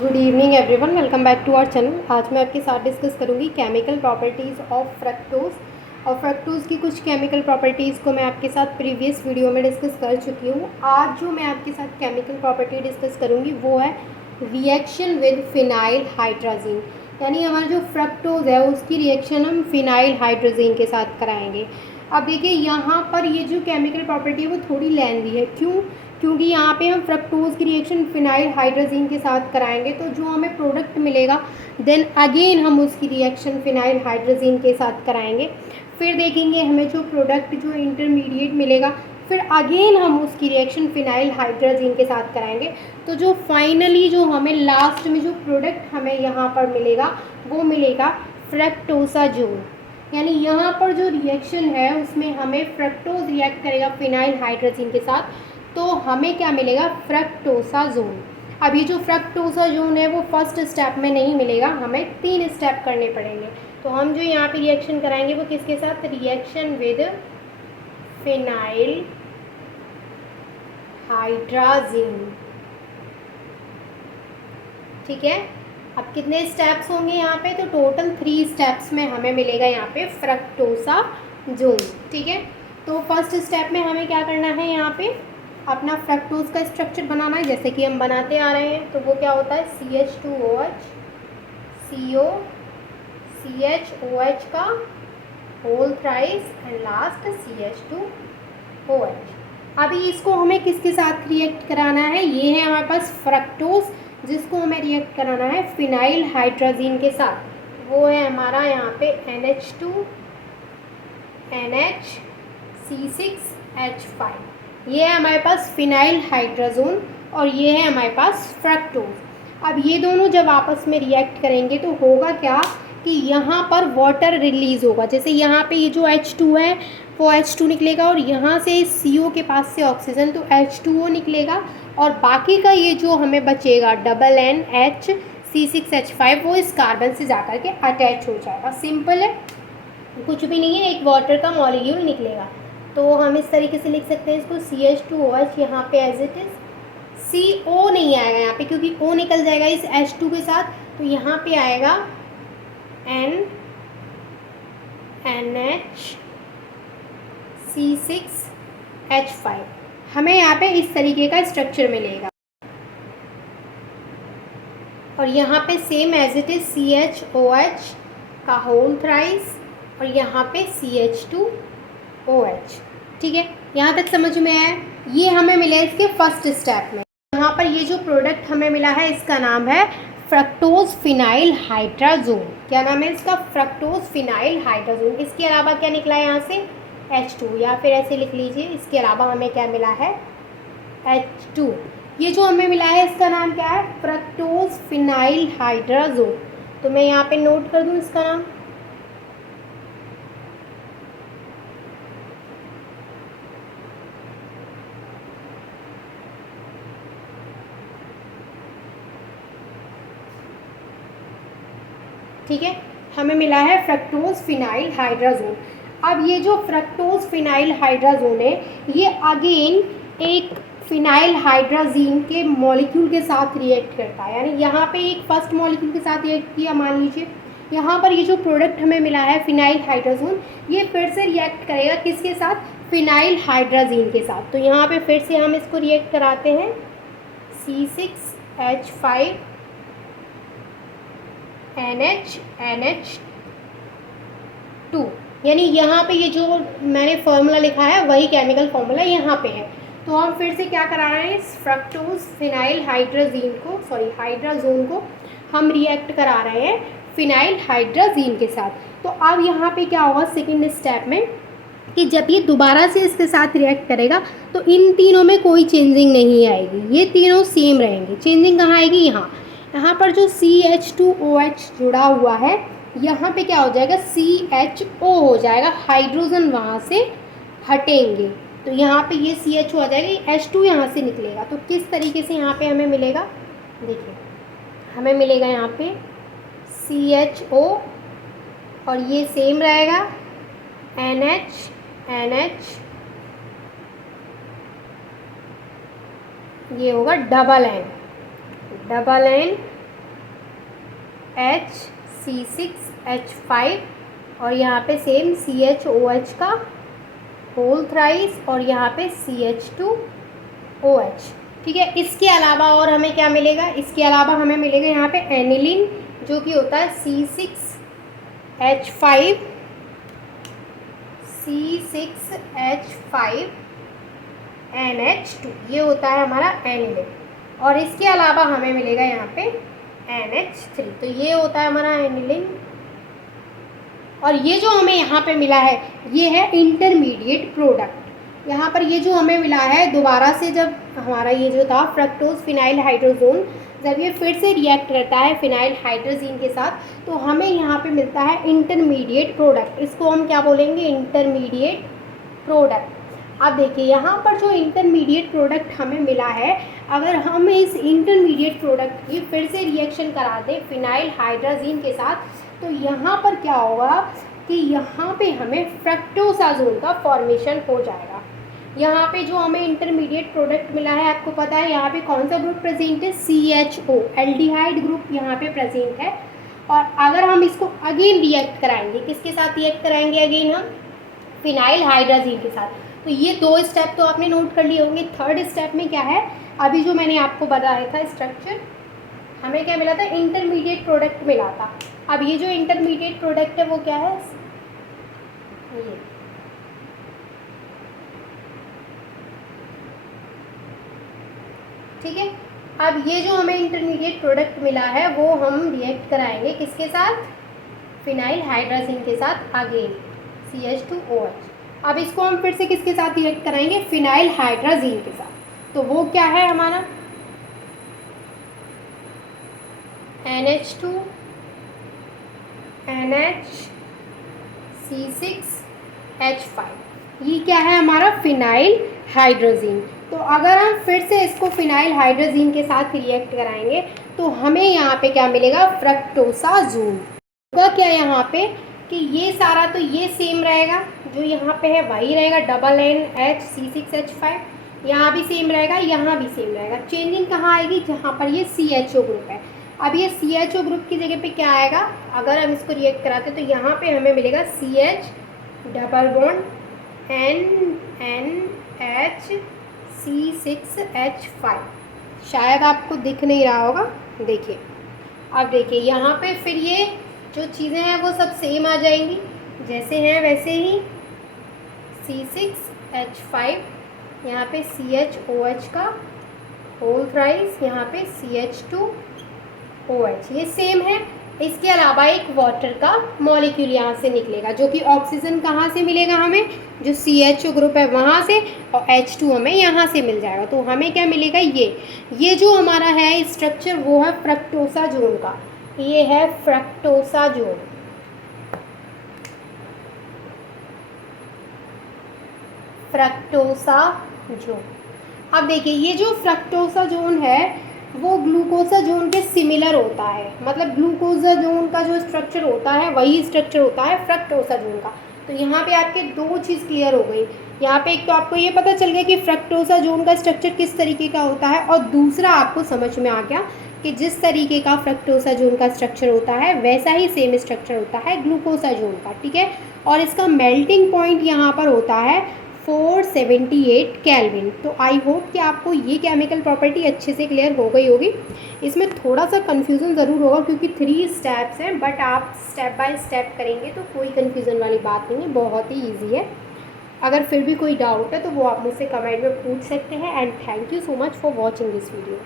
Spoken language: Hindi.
Good evening everyone, welcome back to our channel. आज मैं आपके साथ डिस्कस करूंगी केमिकल प्रॉपर्टीज़ ऑफ फ्रक्टोज। और फ्रक्टोज की कुछ केमिकल प्रॉपर्टीज़ को मैं आपके साथ प्रीवियस वीडियो में डिस्कस कर चुकी हूँ। आज जो मैं आपके साथ केमिकल प्रॉपर्टी डिस्कस करूँगी वो है रिएक्शन विद फिनाइल हाइड्राजीन। यानी हमारा जो फ्रक्टोज है उसकी रिएक्शन हम फिनाइल हाइड्राजीन के साथ कराएंगे। अब देखिए यहाँ पर ये जो केमिकल प्रॉपर्टी है वो थोड़ी लेंदी है। क्योंकि यहाँ पे हम फ्रक्टोज की रिएक्शन फिनाइल हाइड्राजीन के साथ कराएंगे, तो जो हमें प्रोडक्ट मिलेगा देन अगेन हम उसकी रिएक्शन फिनाइल हाइड्राजीन के साथ कराएंगे। फिर देखेंगे हमें जो प्रोडक्ट जो इंटरमीडिएट मिलेगा, फिर अगेन हम उसकी रिएक्शन फिनाइल हाइड्राजीन के साथ कराएंगे। तो जो फाइनली जो हमें लास्ट में जो प्रोडक्ट हमें यहाँ पर मिलेगा वो मिलेगा फ्रक्टोसाजोन। यानी यहाँ पर जो रिएक्शन है उसमें हमें फ्रक्टोज रिएक्ट करेगा फिनाइल हाइड्राजीन के साथ, तो हमें क्या मिलेगा? फ्रक्टोसाजोन। अब ये जो फ्रक्टोसाजोन है वो फर्स्ट स्टेप में नहीं मिलेगा, हमें 3 स्टेप करने पड़ेंगे। तो हम जो यहाँ पे रिएक्शन कराएंगे वो किसके साथ? Reaction with phenyl hydrazine. ठीक है। अब कितने स्टेप्स होंगे यहाँ पे? तो टोटल 3 स्टेप्स में हमें मिलेगा यहाँ पे फ्रक्टोसाजोन। ठीक है। तो फर्स्ट स्टेप में हमें क्या करना है? यहाँ पे अपना फ्रक्टोज का स्ट्रक्चर बनाना है, जैसे कि हम बनाते आ रहे हैं। तो वो क्या होता है? CH2OH, CO, CHOH का whole thrice and last CH2OH। अभी इसको हमें किसके साथ रिएक्ट कराना है? ये है हमारे पास फ्रक्टोज, जिसको हमें रिएक्ट कराना है फिनाइल हाइड्राजीन के साथ। वो है हमारा यहाँ पे NH2 NHC6H5। ये है हमारे पास फिनाइल हाइड्राजोन और ये है हमारे पास फ्रक्टोज। अब ये दोनों जब आपस में रिएक्ट करेंगे तो होगा क्या कि यहाँ पर वाटर रिलीज़ होगा। जैसे यहाँ पे ये जो H2 है वो H2 निकलेगा और यहाँ से CO के पास से ऑक्सीजन, तो H2O निकलेगा और बाकी का ये जो हमें बचेगा NNHC6H5 वो इस कार्बन से जाकर के अटैच हो जाएगा। सिंपल है, कुछ भी नहीं है, एक वाटर का मॉलिक्यूल निकलेगा। तो हम इस तरीके से लिख सकते हैं इसको CH2OH यहाँ पे एज इट इज़। CO नहीं आएगा यहाँ पे क्योंकि O निकल जाएगा इस H2 के साथ, तो यहाँ पे आएगा NNHC6H5। हमें यहाँ पे इस तरीके का स्ट्रक्चर मिलेगा और यहाँ पे same as it is CHOH का होल थ्राइस और यहाँ पे CH2OH। ठीक है, यहाँ तक समझ में आया? ये हमें मिला इसके फर्स्ट स्टेप में। यहाँ पर ये जो प्रोडक्ट हमें मिला है इसका नाम है फ्रक्टोज फिनाइल हाइड्राजोन। क्या नाम है इसका? Fructose phenyl hydrazone. इसके अलावा क्या निकला है यहाँ से? H2, या फिर ऐसे लिख लीजिए, इसके अलावा हमें क्या मिला है? H2। ये जो हमें मिला है इसका नाम क्या है? Fructose phenyl hydrazone. तो मैं यहाँ पे नोट कर दूँ इसका नाम। ठीक है, हमें मिला है फ्रक्टोज फिनाइल हाइड्राजोन। अब ये जो फ्रक्टोज फिनाइल हाइड्राजोन है ये अगेन एक फिनाइल हाइड्राजीन के मॉलिक्यूल के साथ रिएक्ट करता है। यानी यहाँ पे एक फर्स्ट मॉलिक्यूल के साथ रिएक्ट किया, मान लीजिए यहाँ पर ये जो प्रोडक्ट हमें मिला है फिनाइल हाइड्राजोन, ये फिर से रिएक्ट करेगा किसके साथ? फिनाइल हाइड्राजीन के साथ। तो यहाँ पे फिर से हम इसको रिएक्ट कराते हैं C6H5 NH2। यानी यहाँ पे ये जो मैंने फॉर्मूला लिखा है वही केमिकल फॉर्मूला यहाँ पे है। तो हम फिर से क्या करा रहे हैं? इस फ्रक्टोज फिनाइल हाइड्राजोन को हम रिएक्ट करा रहे हैं फिनाइल हाइड्राजीन के साथ। तो अब यहाँ पे क्या होगा सेकेंड स्टेप में कि जब ये दोबारा से इसके साथ रिएक्ट करेगा तो इन तीनों में कोई चेंजिंग नहीं आएगी, ये तीनों सेम रहेंगे। चेंजिंग कहाँ आएगी? यहाँ पर जो CH2OH जुड़ा हुआ है यहाँ पे क्या हो जाएगा? CHO हो जाएगा, हाइड्रोजन वहाँ से हटेंगे तो यहाँ पे ये CHO आ जाएगा, H2 यहाँ से निकलेगा। तो किस तरीके से यहाँ पे हमें मिलेगा? देखिए हमें मिलेगा यहाँ पे CHO और ये सेम रहेगा NH ये होगा डबल एन H6H5 और यहाँ पे सेम CHOH का होल थ्राइस और यहाँ पे CH2OH। ठीक है, इसके अलावा और हमें क्या मिलेगा, इसके अलावा हमें मिलेगा यहाँ पे एनिलीन जो कि होता है C6H5NH2, ये होता है हमारा एनिलीन। और इसके अलावा हमें मिलेगा यहाँ पे NH3, तो ये होता है हमारा एनिलीन। और ये जो हमें यहाँ पे मिला है ये है इंटरमीडिएट प्रोडक्ट। यहाँ पर ये जो हमें मिला है दोबारा से, जब हमारा ये जो था फ्रक्टोज फिनाइल हाइड्रोजोन, जब ये फिर से रिएक्ट करता है फिनाइल हाइड्रोजीन के साथ तो हमें यहाँ पे मिलता है इंटरमीडिएट प्रोडक्ट। इसको हम क्या बोलेंगे, इंटरमीडिएट प्रोडक्ट। अब देखिए यहाँ पर जो इंटरमीडिएट प्रोडक्ट हमें मिला है, अगर हम इस इंटरमीडिएट प्रोडक्ट की फिर से रिएक्शन करा दें फिनाइल हाइड्रोजीन के साथ तो यहाँ पर क्या होगा कि यहाँ पे हमें फ्रक्टोसाजोन का फॉर्मेशन हो जाएगा। यहाँ पे जो हमें इंटरमीडिएट प्रोडक्ट मिला है, आपको पता है यहाँ पे कौन सा ग्रुप प्रेजेंट है, CHO एल्डिहाइड ग्रुप यहाँ पे प्रेजेंट है। और अगर हम इसको अगेन रिएक्ट कराएंगे, किसके साथ रिएक्ट कराएंगे अगेन, हम फिनाइल हाइड्रोजीन के साथ। तो ये 2 स्टेप तो आपने नोट कर लिए होंगे। थर्ड स्टेप में क्या है, अभी जो मैंने आपको बताया था स्ट्रक्चर, हमें क्या मिला था, इंटरमीडिएट प्रोडक्ट मिला था। अब ये जो इंटरमीडिएट प्रोडक्ट है वो क्या है, ये ठीक है। अब ये जो हमें इंटरमीडिएट प्रोडक्ट मिला है वो हम रिएक्ट कराएंगे किसके साथ, फिनाइल हाइड्रोजीन के साथ अगेन CH2OH। अब इसको हम फिर से किसके साथ रिएक्ट कराएंगे, फिनाइल हाइड्रोजीन के साथ। तो वो क्या है हमारा NH2 NH C6H5, ये क्या है हमारा फिनाइल हाइड्रोजीन। तो अगर हम फिर से इसको फिनाइल हाइड्रोजीन के साथ रिएक्ट कराएंगे तो हमें यहाँ पे क्या मिलेगा, फ्रक्टोसाजोन। होगा क्या यहाँ पे कि ये सारा तो ये सेम रहेगा, जो यहाँ पे है वही रहेगा, डबल NH C6H5, यहाँ भी सेम रहेगा, यहाँ भी सेम रहेगा। चेंजिंग कहाँ आएगी, जहाँ पर ये CHO ग्रुप है। अब ये CHO ग्रुप की जगह पे क्या आएगा, अगर हम इसको रिएक्ट कराते तो यहाँ पे हमें मिलेगा CH double bond NH C6H5। शायद आपको दिख नहीं रहा होगा, देखिए। अब देखिए यहाँ पे फिर ये जो चीज़ें हैं वो सब सेम आ जाएंगी, जैसे हैं वैसे ही C6H5, यहाँ पे CHOH का होल थ्राइस, यहाँ पे CH2OH, ये सेम है। इसके अलावा एक वाटर का मॉलिक्यूल यहाँ से निकलेगा, जो कि ऑक्सीजन कहाँ से मिलेगा हमें, जो CHO ग्रुप है वहाँ से, और H2 हमें यहाँ से मिल जाएगा। तो हमें क्या मिलेगा, ये जो हमारा है स्ट्रक्चर वो है फ्रक्टोसाजोन का, ये है फ्रक्टोसाजोन। फ्रक्टोसाजोन। अब देखिए ये जो फ्रक्टोसाजोन है वो ग्लूकोसाजोन के सिमिलर होता है, मतलब ग्लूकोसाजोन का जो स्ट्रक्चर होता है वही स्ट्रक्चर होता है फ्रक्टोसाजोन का। तो यहाँ पे आपके 2 चीज़ क्लियर हो गई। यहाँ पे एक तो आपको ये पता चल गया कि फ्रक्टोसाजोन का स्ट्रक्चर किस तरीके का होता है, और दूसरा आपको समझ में आ गया कि जिस तरीके का फ्रक्टोसाजोन का स्ट्रक्चर होता है वैसा ही सेम स्ट्रक्चर होता है ग्लूकोसाजोन का। ठीक है, और इसका मेल्टिंग पॉइंट यहाँ पर होता है 478 केल्विन। तो आई होप कि आपको ये केमिकल प्रॉपर्टी अच्छे से क्लियर हो गई होगी। इसमें थोड़ा सा कन्फ्यूज़न ज़रूर होगा क्योंकि 3 स्टेप्स हैं, बट आप स्टेप बाय स्टेप करेंगे तो कोई कन्फ्यूज़न वाली बात नहीं है, बहुत ही ईजी है। अगर फिर भी कोई डाउट है तो वो आप मुझसे कमेंट में पूछ सकते हैं। And thank you so much for watching this video.